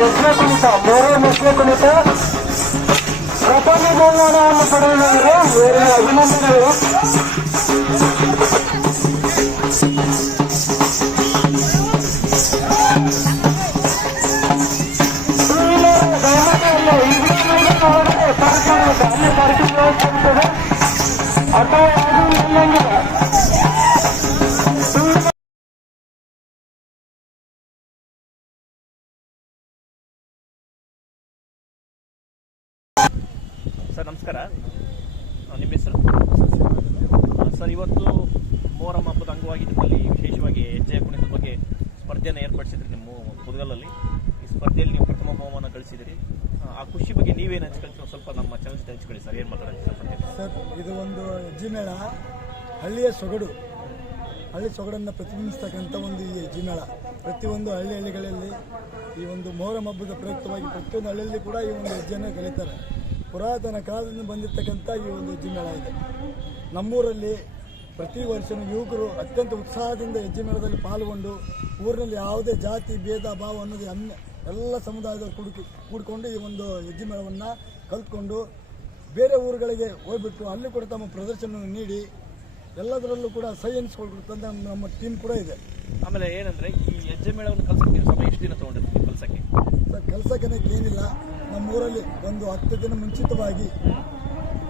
యజ్ఞ కుణిత వేరే యజ్ఞ కుణిత ప్రపంచంలోనే ఉన్న పడవలు వేరే అభినందనలు. ಸರ್ ನಮಸ್ಕಾರ. ನಿಮ್ಮ ಹೆಸರು? ಸರ್ ಇವತ್ತು ಮೊಹರಂ ಹಬ್ಬದ ಅಂಗವಾಗಿ ನಿಮ್ಮಲ್ಲಿ ವಿಶೇಷವಾಗಿ ಹೆಜ್ಜೆ ಕುಣಿತದ ಬಗ್ಗೆ ಸ್ಪರ್ಧೆಯನ್ನು ಏರ್ಪಡಿಸಿದ್ರಿ ನಿಮ್ಮ ಮುದಗಲಲ್ಲಿ ಈ ಸ್ಪರ್ಧೆಯಲ್ಲಿ ನೀವು ಪ್ರಥಮ ಬಹುಮಾನ ಗಳಿಸಿದಿರಿ. ಆ, ಖುಷಿ ಬಗ್ಗೆ ನೀವೇನು ಹಂಚ್ಕೊಳ್ತೀವಿ ಸ್ವಲ್ಪ ನಮ್ಮ ಚಾನಲ್ ಜೊತೆ ಹಂಚ್ಕೊಳ್ಳಿ ಸರ್ ಏನು ಮಾತಾಡೋದು ಸರ್ ಸರ್ ಇದು ಒಂದು ಹೆಜ್ಜೆಮೇಳ ಹಳ್ಳಿಯ ಸೊಗಡು. ಹಳ್ಳಿ ಸೊಗಡನ್ನು ಪ್ರತಿಬಿಂಬಿಸ್ತಕ್ಕಂಥ ಒಂದು ಈ ಹೆಜ್ಜೆಮೇಳ ಪ್ರತಿಯೊಂದು ಹಳ್ಳಿ ಹಳ್ಳಿಗಳಲ್ಲಿ ಈ ಒಂದು ಮೊಹರಂ ಹಬ್ಬದ ಪ್ರಯುಕ್ತವಾಗಿ ಪ್ರತಿಯೊಂದು ಹಳ್ಳಿಯಲ್ಲಿ ಕೂಡ ಈ ಒಂದು ಹೆಜ್ಜೆಯನ್ನು ಕಲಿತಾರೆ ಪುರಾತನ ಕಾಲದಿಂದ ಬಂದಿರತಕ್ಕಂಥ ಈ ಒಂದು ಹೆಜ್ಜೆಮೇಳ ಇದೆ ನಮ್ಮೂರಲ್ಲಿ ಪ್ರತಿ ವರ್ಷವೂ ಯುವಕರು ಅತ್ಯಂತ ಉತ್ಸಾಹದಿಂದ ಹೆಜ್ಜೆ ಮೇಳದಲ್ಲಿ ಪಾಲ್ಗೊಂಡು ಊರಿನಲ್ಲಿ ಯಾವುದೇ ಜಾತಿ, ಭೇದ, ಭಾವ ಅನ್ನೋದು ಅನ್ನ ಎಲ್ಲ ಸಮುದಾಯದವರು ಕುಡ್ ಕೂಡಿಕೊಂಡು ಈ ಒಂದು ಹೆಜ್ಜೆ ಮೇಳವನ್ನು ಕಲ್ತ್ಕೊಂಡು ಬೇರೆ ಊರುಗಳಿಗೆ ಹೋಗ್ಬಿಟ್ಟು ಅಲ್ಲಿ ಕೂಡ ತಮ್ಮ ಪ್ರದರ್ಶನವನ್ನು ನೀಡಿ ಎಲ್ಲದರಲ್ಲೂ ಕೂಡ ಸೈ ತಂದ ನಮ್ಮ ಟೀಮ್ ಕೂಡ ಇದೆ. ಆಮೇಲೆ ಏನಂದ್ರೆ ಈ ಹೆಜ್ಜೆ ಮೇಳವನ್ನು ಕಲ್ಸಕ್ಕೆ ನೀವು ಸಮಯ ಎಷ್ಟು ದಿನ ತೊಗೊಂಡಿರ್ತೀವಿ ಕಲಸಕ್ಕೆ ಕಲ್ಸಕ್ಕೆ? ಸರ್ ಕೆಲಸಕ್ಕೆ ಏನಿಲ್ಲ ನಮ್ಮ ಊರಲ್ಲಿ ಒಂದು ಹತ್ತು ದಿನ ಮುಂಚಿತವಾಗಿ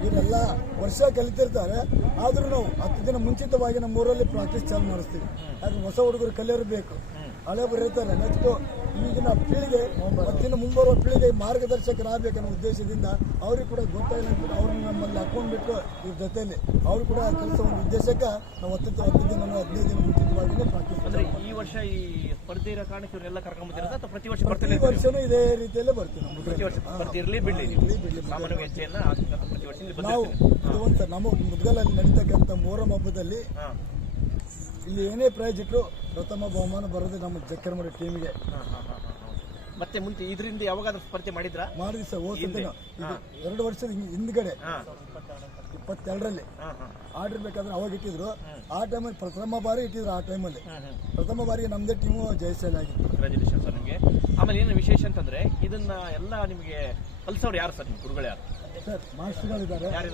ಇವರೆಲ್ಲ ವರ್ಷ ಕಲಿತಿರ್ತಾರೆ. ಆದರೂ ನಾವು ಹತ್ತು ದಿನ ಮುಂಚಿತವಾಗಿ ನಮ್ಮ ಊರಲ್ಲಿ ಪ್ರಾಕ್ಟೀಸ್ ಚಾಲು ಮಾಡಿಸ್ತೀವಿ. ಯಾಕಂದ್ರೆ ಹೊಸ ಹುಡುಗರು ಕಲಿಯೋರು ಬೇಕು. ಹಳೆ ಬರೀತಾರೆ ನೆಕ್ಸ್ಟ್ ಈಗಿನ ಪೀಳಿಗೆ ಮತ್ತಿನ ಮುಂಬರುವ ಪೀಳಿಗೆ ಮಾರ್ಗದರ್ಶಕರಾಗಬೇಕನ್ನೋ ಉದ್ದೇಶದಿಂದ ಅವ್ರಿಗೆ ಕೂಡ ಗೊತ್ತಾಯ್ತು ಅಂದ್ಬಿಟ್ಟು ಅವ್ರನ್ನ ನಮ್ಮಲ್ಲಿ ಹಾಕೊಂಡ್ಬಿಟ್ಟು ಇವ್ರ ಜೊತೆಯಲ್ಲಿ ಅವ್ರು ಕೂಡ ಕೆಲಸ ಒಂದು ಉದ್ದೇಶಕ್ಕೆ ನಾವು ಹತ್ತು ಹತ್ತು ದಿನ ಹದಿನೈದು ದಿನ ಮುಂಚಿತವಾಗಿ ಪ್ರಾಕ್ಟೀಸ್ ಈ ವರ್ಷ ಈ ಸ್ಪರ್ಧೆ ಇರೋ ಕಾರಣಕ್ಕೆ ಇವರೆಲ್ಲ ಕರ್ಕೊಂಡ್ಬಂದಿರೋದು ಅಥವಾ ಪ್ರತಿ ವರ್ಷ ಪ್ರತಿ ವರ್ಷನೂ ಇದೇ ರೀತಿಯಲ್ಲೇ ಬರ್ತೀವಿ ನಮ್ಮ ಪ್ರತಿ ವರ್ಷ ಬಿಡಲಿ ಬಿಡ್ಲಿ. ಸಾಮಾನ್ಯ ಹೆಜ್ಜೆಯನ್ನ ಹಾಕ್ತಕ್ಕಂಥ ಪ್ರತಿ ವರ್ಷ ಇಲ್ಲಿ ನಾವು ಇದು ಒಂದು ನಮ್ಮ ಮುದ್ಗಲಲ್ಲಿ ನಡೀತಕ್ಕಂಥ ಮೊಹರಂ ಹಬ್ಬದಲ್ಲಿ ಇಲ್ಲಿ ಏನೇ ಪ್ರೈಜ್ ಇಟ್ಟರು ಪ್ರಥಮ ಬಹುಮಾನ ಬರೋದು ನಮ್ಮ ಜಕ್ಕರಮಡಿ ಟೀಮಿಗೆ ಹಾಂ ಹಾಂ ಹಾಂ ಮತ್ತೆ ಮುಂಚೆ ಇದರಿಂದ ಯಾವಾಗಾದ್ರೂ ಸ್ಪರ್ಧೆ ಮಾಡಿದ್ರ? ಮಾಡಿದ್ವಿ ಸರ್ ಹೋದ ಸತಿ ಎರಡು ವರ್ಷದ ಹಿಂದ್- ಹಿಂದ್ಗಡೆ. ಇಪ್ಪತ್ತೆರಡರಲ್ಲಿ. ಆಡಿರ್ಬೇಕಾದ್ರೆ ಅವಾಗ ಇಟ್ಟಿದ್ರು. ಆ ಟೈಮಲ್ಲಿ ಪ್ರಥಮ ಬಾರಿ ಇಟ್ಟಿದ್ರು ಆ ಟೈಮಲ್ಲಿ ಪ್ರಥಮ ಬಾರಿಗೆ ನಮ್ಮದೇ ಟೀಮು ಆಗಿತ್ತು. ಕಂಗ್ರ್ಯಾಚುಲೇಷನ್ ಸರ್ ನಿಮಗೆ. ಆಮೇಲೆ ಏನು ವಿಶೇಷ ಅಂತಂದ್ರೆ ಇದನ್ನ ಎಲ್ಲ ನಿಮಗೆ ಕಲ್ಸೋರು ಯಾರು ಸರ್ ನಿಮ್ಮ ಗುರುಗಳು ಯಾರು ಸರ್ ಮಾಸ್ಟರ್ಗಳಿದ್ದಾರೆ. ಇದ್ದಾರೆ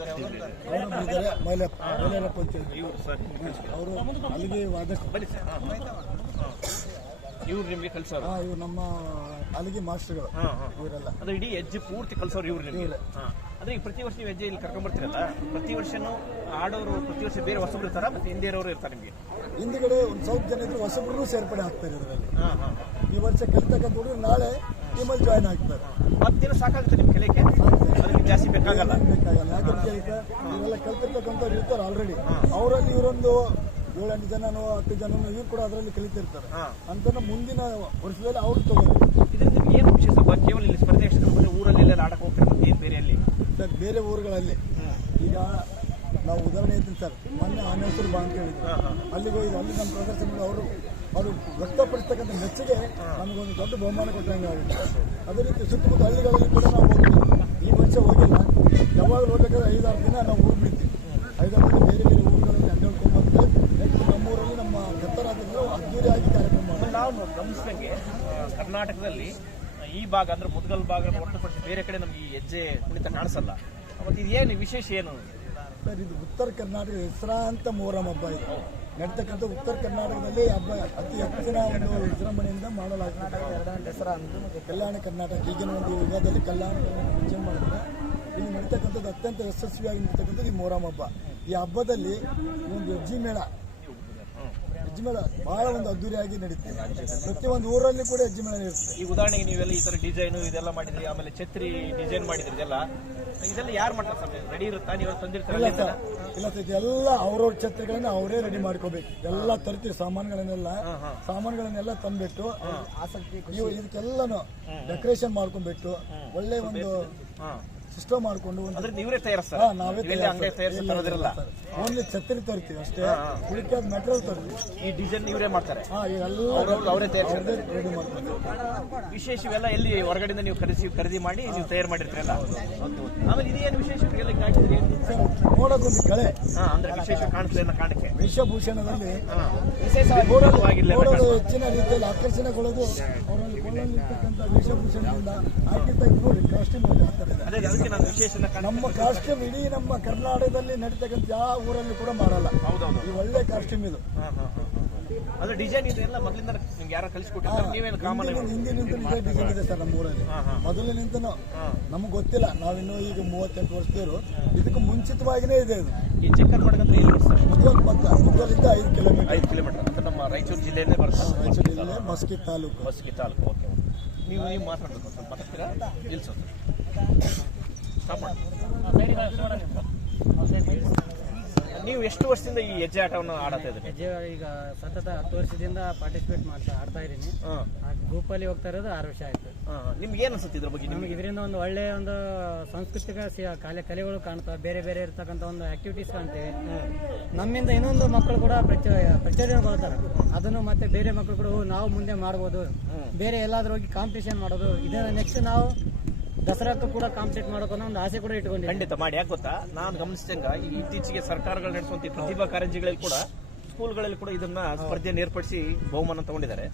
ಅಂತ ಇವರು ಸರ್. ಅವರು ಅಲ್ಲಿಗೆ ವಾದಕ್ಕೆ ಬನ್ನಿ ಸರ್. ಇವ್ರು ನಿಮಗೆ ಕಲಿಸೋರು ಹಾಂ ಇವು ನಮ್ಮ ಅಲ್ಲಿಗೆ ಮಾಸ್ಟರ್ಗಳು. ಇವರೆಲ್ಲ. ಅಂದ್ರೆ ಇಡೀ ಹೆಜ್ಜೆ ಪೂರ್ತಿ ಕಲ್ಸೋರು ಇವ್ರು ನಿಮಗೆ. ಹಾಂ. ಅಂದ್ರೆ ಈಗ ಪ್ರತಿ ವರ್ಷ ನೀವು ಹೆಜ್ಜೆ ಇಲ್ಲಿ ಕರ್ಕೊಂಡ್ಬರ್ತೀರಲ್ಲ ಪ್ರತಿ ವರ್ಷನೂ ಆಡೋರು ಪ್ರತಿ ವರ್ಷ ಬೇರೆ ಹೊಸಬ್ರು ಇರ್ತಾರ? ಮತ್ತೆ ಹಿಂದೆ ಇರೋರು ಇರ್ತಾರೆ ನಿಮಗೆ? ಹಿಂದ್ಗಡೆ ಒಂದು ಸ್ವಲ್ಪ ಜನ ಇದ್ರು ಹೊಸಬ್ರು ಸೇರ್ಪಡೆ ಆಗ್ತಾರೆ ಇದರಲ್ಲಿ ಹಾಂ ಹಾಂ. ಈ ವರ್ಷ ಕಲಿತಕ್ಕಂಥ ಹುಡುಗರು ನಾಳೆ ಟೀಮಲ್ಲಿ ಜಾಯ್ನ್ ಆಗ್ತಾರೆ. ಹತ್ತು ದಿನ ಸಾಕಾಗುತ್ತೆ ನಿಮ್ಮ ಅದಕ್ಕೆ ಜಾಸ್ತಿ ಬೇಕಾಗಲ್ಲ. ಬೇಕಾಗಲ್ಲ. ಯಾಕಂತ ಹೇಳಿದ್ರೆ ಇವರೆಲ್ಲ ಕಲ್ತಿರ್ತಕ್ಕಂಥವ್ರು ಇರ್ತಾರೆ ಆಲ್ರೆಡಿ ಅವರಲ್ಲಿ ಇವರೊಂದು ಏಳೆಂಟು ಜನನೋ ಹತ್ತು ಜನನೋ ಇವ್ರು ಕೂಡ ಅದರಲ್ಲಿ ಕಲಿತಿರ್ತಾರೆ. ಅಂತ ಮುಂದಿನ ವರ್ಷದಲ್ಲಿ ಅವ್ರು ತಗೋಬೇಕು ಇದರಿಂದ ಏನು ವಿಶೇಷ ಸ್ವಲ್ಪ ಕೇವಲ ಇಲ್ಲಿ ಸ್ಪರ್ಧೆ ಅಷ್ಟೇ ಊರಲ್ಲಿ ಎಲ್ಲ ಆಡಕ್ಕೆ ಹೋಗ್ತಾರೆ ಮತ್ತೆ ಏನು ಬೇರೆ ಅಲ್ಲಿ? ಸರ್ ಬೇರೆ ಊರುಗಳಲ್ಲಿ. ಈಗ ನಾವು ಉದಾಹರಣೆ ಐತಿ ಸರ್. ಮೊನ್ನೆ ಆನೇಶ್ವರ ಬಾ ಅಂತ ಹೇಳಿದ್ರು. ಅಲ್ಲಿಗೆ ಹೋಗಿದ್ದು ಅಲ್ಲಿ ನಮ್ಮ ಪ್ರದರ್ಶನ ಅವರು ಅವರು ವ್ಯಕ್ತಪಡಿಸ್ತಕ್ಕಂಥ ಮೆಚ್ಚುಗೆ ನಮಗೊಂದು ದೊಡ್ಡ ಬಹುಮಾನ ಕೊಟ್ಟಂಗೆ ಆಗುತ್ತೆ. ಅದೇ ರೀತಿ ಸುತ್ತಮುತ್ತ ಹಳ್ಳಿಗಳಲ್ಲಿ ಕೂಡ ನಾವು ಹೋಗ್ತೀವಿ. ಈ ವರ್ಷ ಹೋಗಿಲ್ಲ. ಯಾವಾಗಲೂ ಹೋಗ್ಬೇಕಾದ್ರೆ ಐದಾರು ದಿನ ನಾವು ಊರು ಬಿಡ್ತೀವಿ. ಐದಾರು ದಿನ ಬೇರೆ ಬೇರೆ ಊರುಗಳಲ್ಲಿ ಅಡ್ಡಾಡ್ಕೊಂಡ್ಬಂದು ನೆಕ್ಸ್ಟ್ ನಮ್ಮೂರಲ್ಲಿ ನಮ್ಮ ದತ್ತರಾಜಂದ್ರೆ ಅದ್ದೂರಿಯಾಗಿ ಕಾರ್ಯಕ್ರಮ ಮಾಡೋದು ನಾವು ಗಮನಿಸಿದಂಗೆ ಕರ್ನಾಟಕದಲ್ಲಿ ಈ ಭಾಗ ಅಂದ್ರೆ ಮುದ್ಗಲ್ ಭಾಗ ಹೊರತುಪಡಿಸಿ ಬೇರೆ ಕಡೆ ನಮ್ಗೆ ಈ ಹೆಜ್ಜೆ ಕುಣಿತ ಕಾಣಿಸಲ್ಲ. ಮತ್ತು ಇದು ಏನು ವಿಶೇಷ ಏನು? ಸರ್ ಇದು ಉತ್ತರ ಕರ್ನಾಟಕದ ಹೆಸರಾಂತ ಮೊಹರಂ ಹಬ್ಬ ಇದು. ನಡೀತಕ್ಕಂಥ ಉತ್ತರ ಕರ್ನಾಟಕದಲ್ಲಿ ಹಬ್ಬ, ಅತಿ ಹೆಚ್ಚಿನ ಒಂದು ವಿಜೃಂಭಣೆಯಿಂದ ಮಾಡಲಾಗ್ತದೆ. ದಸರಾ ಕಲ್ಯಾಣ ಕರ್ನಾಟಕ, ಈಗಿನ ಒಂದು ಯುಗದಲ್ಲಿ ಕಲ್ಯಾಣ ಕರ್ನಾಟಕ ವಿಜೃಂಭಣೆ ಇಲ್ಲಿ ನಡೀತಕ್ಕಂಥದ್ದು ಅತ್ಯಂತ ಯಶಸ್ವಿಯಾಗಿ ನಡೀತಕ್ಕಂಥದ್ದು ಈ ಮೊಹರಂ ಹಬ್ಬ. ಈ ಹಬ್ಬದಲ್ಲಿ ಒಂದು ಅಜ್ಜಿ ಮೇಳ ಹೆಜ್ಜೆ ಮೇಳ ಬಹಳ ಒಂದು ಅದ್ದೂರಿಯಾಗಿ ನಡೀತದೆ. ಒಂದು ಊರಲ್ಲಿ ಕೂಡ ಹೆಜ್ಜೆ ಮೇಳ ಇರ್ತದೆ ಈ ಉದಾಹರಣೆಗೆ ನೀವೆಲ್ಲ ಈ ತರ ಡಿಸೈನು ಇದೆಲ್ಲ ಮಾಡಿದ್ರಿ ಆಮೇಲೆ ಛತ್ರಿ ಡಿಸೈನ್ ಮಾಡಿದ್ರಿ ಇದೆಲ್ಲ. ಇದೆಲ್ಲ ಯಾರು ಮಾಡ್ತಾರೆ ಸರ್? ರೆಡಿ ಇರುತ್ತಾ? ನೀವು ತಂದಿರ್ತಾರೆ ಇಲ್ಲ ಸರ್. ಇದೆಲ್ಲ ಅವ್ರವ್ರ ಛತ್ರಿಗಳನ್ನ ಅವರೇ ರೆಡಿ ಮಾಡ್ಕೋಬೇಕು. ಎಲ್ಲ ತರ್ತೀವಿ ಸಾಮಾನುಗಳನ್ನೆಲ್ಲ. ಸಾಮಾನುಗಳನ್ನೆಲ್ಲ ತಂದ್ಬಿಟ್ಟು ಆಸಕ್ತಿ ನೀವು ಇದಕ್ಕೆಲ್ಲನು ಡೆಕೋರೇಷನ್ ಮಾಡ್ಕೊಂಡ್ಬಿಟ್ಟು ಒಳ್ಳೆ ಒಂದು ಸಿಸ್ಟಮ್ ಮಾಡ್ಕೊಂಡು ನೀವೇ ತಯಾರಿಸ್ತಾರೆ ನಾವೇ ತಯಾರಿಸಿ ತರೋದಿರಲ್ಲ. ಓನ್ಲಿ ಛತ್ರಿ ತರ್ತೀವಿ ಅಷ್ಟೇ. ಉಳಿಕಾದ ಮೆಟೀರಿಯಲ್ ತರ್ತೀವಿ. ಈ ಡಿಸೈನ್ ನೀವೇ ಮಾಡ್ತಾರೆ. ಅವರೇ ತಯಾರಿಸ್ತಾರೆ. ರೆಡಿ ಮಾಡ್ಕೊಂತೀವಿ ವಿಶೇಷ ಇವೆಲ್ಲ ಎಲ್ಲಿ ಹೊರಗಡೆಯಿಂದ ನೀವು ಖರೀದಿ ಖರೀದಿ ಮಾಡಿ ನೀವು ತಯಾರು ಮಾಡಿರ್ತೀರಲ್ಲ? ಆಮೇಲೆ ಇದೇನು ವಿಶೇಷ ನೋಡೋದೊಂದು ಕಳೆ. ಹಾ ಅಂದ್ರೆ ವಿಶೇಷ ಕಾಣಿಸ್ಲಿ ಕಾಣಿಕೆ ಕಾರಣಕ್ಕೆ. ವೇಷಭೂಷಣದಲ್ಲಿ ವಿಶೇಷವಾಗಿಲ್ಲ ನೋಡಲು ಹೆಚ್ಚಿನ ರೀತಿಯಲ್ಲಿ ಆಕರ್ಷಣೆಗೊಳ್ಳೋದು ಅವರಲ್ಲಿ ಕೊಳ್ಳಲಿರ್ತಕ್ಕಂಥ ವೇಷಭೂಷಣದಿಂದ ಹಾಕಿದ್ದ ನೋಡಿ ಕಾಸ್ಟ್ಯೂಮ್ ಅದೇ. ಅದಕ್ಕೆ ನಾನು ವಿಶೇಷ ನಮ್ಮ ಕಾಸ್ಟ್ಯೂಮ್ ಇಡೀ ನಮ್ಮ ಕರ್ನಾಟಕದಲ್ಲಿ ನಡೀತಕ್ಕಂಥ ಯಾವ ಊರಲ್ಲಿ ಕೂಡ ಮಾಡಲ್ಲ ಹೌದೌದು. ಈ ಒಳ್ಳೆ ಕಾಸ್ಟ್ಯೂಮ್ ಇದು. ಅಂದ್ರೆ ಡಿಸೈನ್ ಇದೆಲ್ಲ ಮೊದಲಿಂದ ನಿಮ್ಗೆ ಯಾರೋ ಕಲಿಸ್ಕೊಟ್ಟಿರ್ತಾರೆ ನೀವೇನು ಕಾಮನ್ ಹಿಂದಿನ ಹಿಂದಿನಿಂದ ಇದೇ ಡಿಸೈನ್ ಇದೆ ಸರ್ ನಮ್ಮ ಊರಲ್ಲಿ. ಮೊದಲಿನಿಂದನೂ. ನಮಗೆ ಗೊತ್ತಿಲ್ಲ. ನಾವಿನ್ನೂ ಈಗ ಮೂವತ್ತೆಂಟು ವರ್ಷದವರು. ಇದಕ್ಕೆ ಮುಂಚಿತವಾಗಿನೇ ಇದೆ ಇದು. ಈ ಚಕ್ಕರ್ ಮಾಡಕಂದ್ರೆ ಎಲ್ಲಿ ಸರ್? ಮುದ್ವಲ್ ಪಕ್ಕ. ಮುದ್ವಲಿಂದ ಐದು ಕಿಲೋಮೀಟರ್ ಐದು ಕಿಲೋಮೀಟರ್ ನಮ್ಮ ರಾಯಚೂರು ಜಿಲ್ಲೆಯಲ್ಲೇ ಬರುತ್ತೆ ರಾಯಚೂರು ಜಿಲ್ಲೆ ಮಸ್ಕಿ ತಾಲೂಕು. ಮಸ್ಕಿ ತಾಲೂಕು. ಓಕೆ ನೀವು ನೀವು ಮಾತಾಡ್ಬೇಕು ಸ್ವಲ್ಪ ಮಾತಾಡ್ತೀರಾ? ನಿಲ್ಸು ಸ್ಟಾಪ್ ನೀವು ಎಷ್ಟು ವರ್ಷದಿಂದ ಈ ಹೆಜ್ಜೆ ಆಟವನ್ನು ಆಡತಾ ಇದ್ದೀರಿ? ಹೆಜ್ಜೆ ಈಗ ಸತತ ಹತ್ತು ವರ್ಷದಿಂದ ಪಾರ್ಟಿಸಿಪೇಟ್ ಮಾಡ್ತಾ ಆಡ್ತಾ ಇದ್ದೀನಿ. ಆ ಗ್ರೂಪಲ್ಲಿ ಹೋಗ್ತಾ ಇರೋದು ಆರು ವರ್ಷ ಆಯ್ತು. ನಿಮ್ಗೆ ಏನು ಅನ್ಸುತ್ತೆ ಇದ್ರ ಬಗ್ಗೆ ನಿಮ್ಗೆ? ಇದರಿಂದ ಒಂದು ಒಳ್ಳೆ ಒಂದು ಸಾಂಸ್ಕೃತಿಕ ಕಲೆ ಕಲೆಗಳು ಕಾಣ್ತಾವೆ ಬೇರೆ ಬೇರೆ ಇರ್ತಕ್ಕಂಥ ಒಂದು ಆಕ್ಟಿವಿಟೀಸ್ ಕಾಣ್ತೇವೆ. ನಮ್ಮಿಂದ ಇನ್ನೊಂದು ಮಕ್ಕಳು ಕೂಡ ಪ್ರಚ ಪ್ರಚೋದನೆಗೊಳ್ತಾರೆ ಅದನ್ನು ಮತ್ತೆ ಬೇರೆ ಮಕ್ಕಳು ಕೂಡ ನಾವು ಮುಂದೆ ಮಾಡ್ಬೋದು. ಬೇರೆ ಎಲ್ಲಾದ್ರೂ ಹೋಗಿ ಕಾಂಪಿಟೇಷನ್ ಮಾಡೋದು. ಇದನ್ನ ನೆಕ್ಸ್ಟ್ ನಾವು ದಸರಾಕ್ಕೂ ಕೂಡ ಕಾಂಪ್ಲೀಟ್ ಮಾಡೋಕೆ ಒಂದು ಆಸೆ ಕೂಡ ಇಟ್ಕೊಂಡಿದ್ದೀವಿ ಖಂಡಿತ ಮಾಡಿ, ಯಾಕೆ ಗೊತ್ತಾ? ನಾನು ಗಮನಿಸಿದಂಗ ಇತ್ತೀಚೆಗೆ ಸರ್ಕಾರಗಳು ನಡೆಸುವಂತ ಪ್ರತಿಭಾ ಕಾರಂಜಿಗಳಲ್ಲಿ ಕೂಡ ಸ್ಕೂಲ್ಗಳಲ್ಲಿ ಕೂಡ ಇದನ್ನ ಸ್ಪರ್ಧೆಯನ್ನು ಏರ್ಪಡಿಸಿ ಬಹುಮಾನ ತಗೊಂಡಿದ್ದಾರೆ.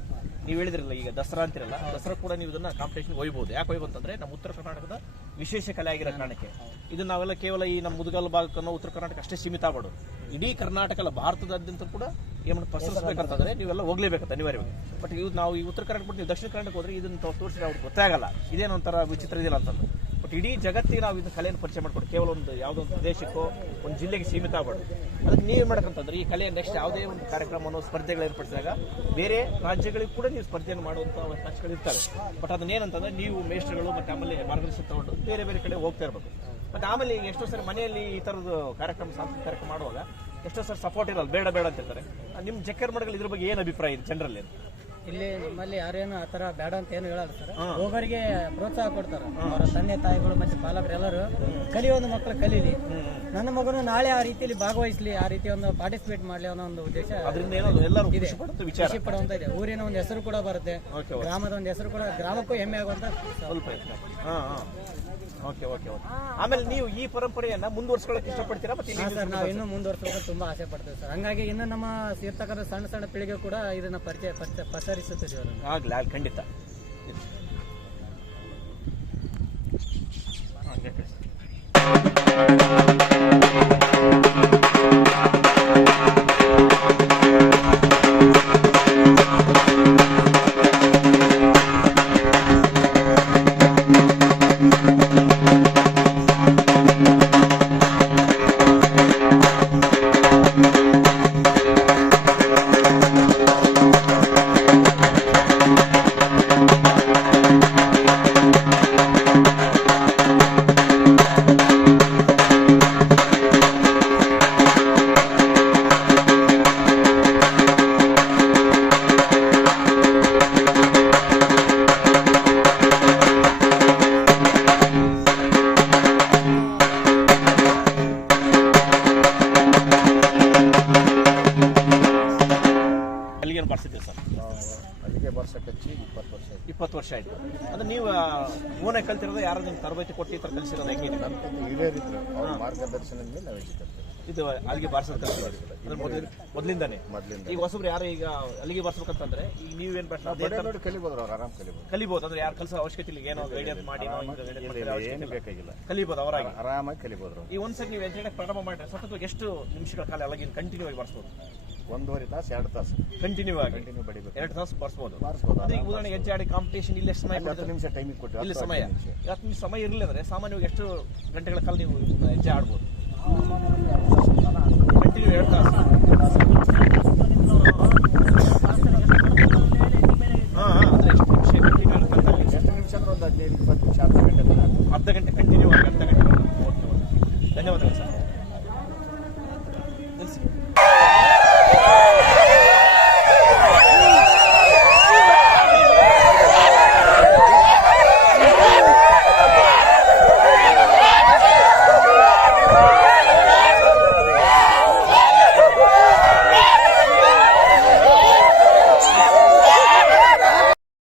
ನೀವು ಹೇಳಿದ್ರಲ್ಲ ಈಗ ದಸರಾ ಅಂತಿರಲ್ಲ ದಸರಾ ಕೂಡ ನೀವು ಇದನ್ನ ಕಾಂಪಿಟೇಷನ್ ಒಯ್ಬಹುದು ಯಾಕೆ ಒಯ್ಬೋದು ಅಂತಂದ್ರೆ ನಮ್ಮ ಉತ್ತರ ಕರ್ನಾಟಕದ ವಿಶೇಷ ಕಲೆ ಆಗಿರೋ ಕಾರಣಕ್ಕೆ. ಇದು ನಾವೆಲ್ಲ ಕೇವಲ ಈ ನಮ್ಮ ಮುದುಗಲ್ ಭಾಗಕ್ಕನ್ನು ಉತ್ತರ ಕರ್ನಾಟಕ ಅಷ್ಟೇ ಸೀಮಿತ ಆಗ್ಬೋದು ಇಡೀ ಕರ್ನಾಟಕ ಅಲ್ಲ ಭಾರತದಾದ್ಯಂತ ಕೂಡ ಏನು ಪ್ರಸರಿಸಬೇಕಂತಂದ್ರೆ ನೀವೆಲ್ಲ ಹೋಗ್ಲೇಬೇಕಂತ ಅನಿವಾರ್ಯವಾಗಿ. ಬಟ್ ಇದು ನಾವು ಈ ಉತ್ತರ ಕರ್ನಾಟಕ ಬಿಟ್ಟು ನೀವು ದಕ್ಷಿಣ ಕರ್ನಾಟಕ ಹೋದ್ರೆ ಇದನ್ನ ತೋರಿಸಿದ್ರೆ ಅವ್ರಿಗೆ ಗೊತ್ತಾಗಲ್ಲ ಇದೇನೋ ಒಂಥರ ವಿಚಿತ್ರ ಇದಿಲ್ಲ ಅಂತಂದು ಬಟ್ ಇಡೀ ಜಗತ್ತಿಗೆ ನಾವು ಇದು ಕಲೆಯನ್ನು ಪರಿಚಯ ಮಾಡಿಕೊಡು ಕೇವಲ ಒಂದು ಯಾವುದೋ ಒಂದು ಪ್ರದೇಶಕ್ಕೋ ಒಂದು ಜಿಲ್ಲೆಗೆ ಸೀಮಿತ ಆಗಬಾರ್ದು. ಅದಕ್ಕೆ ನೀವು ಮಾಡ್ಬೇಕಂತಂದ್ರೆ, ಈ ಕಲೆ ನೆಕ್ಸ್ಟ್ ಯಾವುದೇ ಒಂದು ಕಾರ್ಯಕ್ರಮವನ್ನು ಸ್ಪರ್ಧೆಗಳು ಏರ್ಪಡಿಸಿದಾಗ ಬೇರೆ ರಾಜ್ಯಗಳಿಗೆ ಕೂಡ ನೀವು ಸ್ಪರ್ಧೆಯನ್ನು ಮಾಡುವಂಥ ಅವಕಾಶಗಳು ಇರ್ತವೆ. ಬಟ್ ಅದನ್ನೇನಂತಂದ್ರೆ ನೀವು ಮೇಷ್ಟ್ರಗಳು ಮತ್ತು ಆಮೇಲೆ ಮಾರ್ಗದರ್ಶನ ತಗೊಂಡು ಬೇರೆ ಬೇರೆ ಕಡೆ ಹೋಗ್ತಾ ಇರಬೇಕು. ಮತ್ತು ಆಮೇಲೆ ಈಗ ಎಷ್ಟೋ ಸರಿ ಮನೆಯಲ್ಲಿ ಈ ಥರದ್ದು ಕಾರ್ಯಕ್ರಮ, ಸಾಂಸ್ಕೃತಿಕ ಕಾರ್ಯಕ್ರಮ ಮಾಡುವಾಗ ಎಷ್ಟೋ ಸರ್ ಸಪೋರ್ಟ್ ಇರಲ್ಲ, ಬೇಡ ಬೇಡ ಅಂತ ಹೇಳ್ತಾರೆ. ನಿಮ್ಮ ಜಕ್ಕರ್ ಮಡಗಳು ಇದ್ರ ಬಗ್ಗೆ ಏನು ಅಭಿಪ್ರಾಯ ಇದೆ ಜನರಲ್ಲಿ ಇಲ್ಲಿ ನಮ್ಮಲ್ಲಿ ಯಾರೇನು ಆ ತರ ಬೇಡ ಅಂತ ಏನು ಹೇಳಲ್ಲ ಸರ್. ಹೋಗೋರಿಗೆ ಪ್ರೋತ್ಸಾಹ ಕೊಡ್ತಾರೆ. ಅವರ ತಂದೆ ತಾಯಿಗಳು ಮತ್ತೆ ಪಾಲಕರು ಎಲ್ಲರೂ ಕಲಿಯೋದು ಮಕ್ಕಳು ಕಲೀಲಿ. ನನ್ನ ಮಗನು ನಾಳೆ ಆ ರೀತಿಯಲ್ಲಿ ಭಾಗವಹಿಸಲಿ ಆ ರೀತಿ ಒಂದು ಪಾರ್ಟಿಸಿಪೇಟ್ ಮಾಡಲಿ ಅನ್ನೋ ಒಂದು ಉದ್ದೇಶ ಅದರಿಂದ ಏನೋ ಎಲ್ಲರೂ ಖುಷಿ ಪಡುವಂತ ಇದೆ. ಊರಿನ ಒಂದು ಹೆಸರು ಕೂಡ ಬರುತ್ತೆ. ಗ್ರಾಮದ ಒಂದು ಹೆಸರು ಕೂಡ ಗ್ರಾಮಕ್ಕೂ ಹೆಮ್ಮೆ ಆಗುವಂತ ಸ್ವಲ್ಪ ಹಾ ಹಾ. ಓಕೆ ಓಕೆ ಓಕೆ ಆಮೇಲೆ ನೀವು ಈ ಪರಂಪರೆಯನ್ನ ಮುಂದುವರ್ಸ್ಕೊಳ್ಳಕ್ಕೆ ಇಷ್ಟಪಡ್ತೀರಾ ಮತ್ತೆ ಸರ್ ನಾವು ಇನ್ನೂ ಮುಂದುವರ್ಸ್ಕೊಳ್ಳೋಕೆ ತುಂಬಾ ಆಸೆ ಪಡ್ತೇವೆ ಸರ್. ಹಂಗಾಗಿ ಇನ್ನು ನಮ್ಮ ಇರ್ತಕ್ಕಂಥ ಸಣ್ಣ ಸಣ್ಣ ಪೀಳಿಗೆ ಕೂಡ ಇದನ್ನ ಪರಿಚಯ ಪರಿಚಯ- ಪಸರಿಸುತ್ತಿದ್ದೀವಿ ಅದನ್ನ ಆಗ್ಲಿ ಆಗ್ಲಿ ಖಂಡಿತ. ಅಂದ್ರೆ ನೀವು ಓನೆ ಕಲ್ತಿರೋದು ಯಾರೋ ನಿಮ್ಗೆ ತರಬೇತಿ ಕೊಟ್ಟು ಈ ಥರ ಕಲಿಸಿರೋದು ಹೆಂಗೆ ನೀವು? ಹಿರಿಯರಿದ್ರು ಅವ್ರ ನಾವು ಕಲ್ತೀವಿ ಇದು ಅಲ್ಲಿಗೆ ಬಾರಿಸೋದು ಕಲಿಸಿರೋದು ಅಂದ್ರೆ ಮೊದಲಿಂದ ಮೊದಲಿಂದಾನೆ. ಮೊದಲಿಂದ ಈಗ ಹೊಸಬ್ರು ಯಾರು ಈಗ ಅಲ್ಲಿಗೆ ಬಾರಿಸ್ಬೇಕಂತಂದ್ರೆ ಈಗ ನೀವೇನ್ ಬಡ ನೋಡಿ ಕಲಿಬೋದು ಅವ್ರು ಆರಾಮ್ ಕಲಿಬೋದು. ಕಲಿಬಹುದು ಅಂದ್ರೆ ಯಾರು ಕಲಿಸೋ ಅವಶ್ಯಕತೆ ಇಲ್ಲ. ಏನೋ ಗೈಡೆನ್ಸ್ ಮಾಡಿ ನಾವು ಹಿಂಗೆ guidance ಮಾಡ್ತೀವಿ, ಅವಶ್ಯಕತೆ ಏನು ಇಲ್ಲ. ಬೇಕಾಗಿಲ್ಲ. ಕಲಿಬಹುದು ಅವರಾಗಿ. ಆರಾಮಾಗಿ ಕಲಿಬೋದು ಅವ್ರು. ಈ ಒಂದ್ಸರಿ ನೀವು ಹೆಜ್ಜೆ ಪ್ರಾರಂಭ ಮಾಡಿದ್ರೆ ಸತತವಾಗಿ ಎಷ್ಟು ನಿಮಿಷಗಳ ಕಾಲ ಅಲ್ಲಿಗೆ ಕಂಟಿನ್ಯೂ ಆಗಿ ಬಾರಿಸ್ಬೋದು? ಒಂದೂವರೆ ತಾಸು ಎರಡು ತಾಸು. ಕಂಟಿನ್ಯೂ ಆಗಿ. ಕಂಟಿನ್ಯೂ ಬಡಿಬೇಕು. ಎರಡು ತಾಸು ಬರ್ಸ್ಬೋದು. ಬಾರಿಸ್ಬೋದು ಅದೇ ಈಗ ಉದಾಹರಣೆ ಹೆಜ್ಜೆ ಆಡಿ ಕಾಂಪಿಟೇಷನ್ ಇಲ್ಲಿ ಎಷ್ಟು ಸಮಯ ಅಲ್ಲಿ ಹತ್ತು ಕೊಡ್ತಾರೆ? ನಿಮಿಷ ಟೈಮಿಗೆ ಕೊಟ್ಟು ಇಲ್ಲಿ ಹತ್ತು ಸಮಯ. ನಿಮಿಷ. ಹತ್ತು ನಿಮಿಷ. ಸಮಯ ಇರಲಿಲ್ಲ ಅಂದರೆ ಸಾಮಾನ್ಯವಾಗಿ ಎಷ್ಟು ಗಂಟೆಗಳ ಕಾಲ ನೀವು ಹೆಜ್ಜೆ ಆಡ್ಬೋದು?